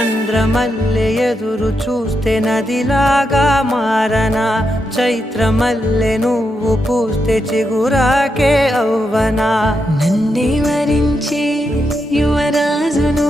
చంద్రమల్లె ఎదురు చూస్తే నదిలాగా మారనా, చైత్రమల్లె నువ్వు పూస్తే చిగురాకే అవ్వనా. నన్నే వరించే యువరాజును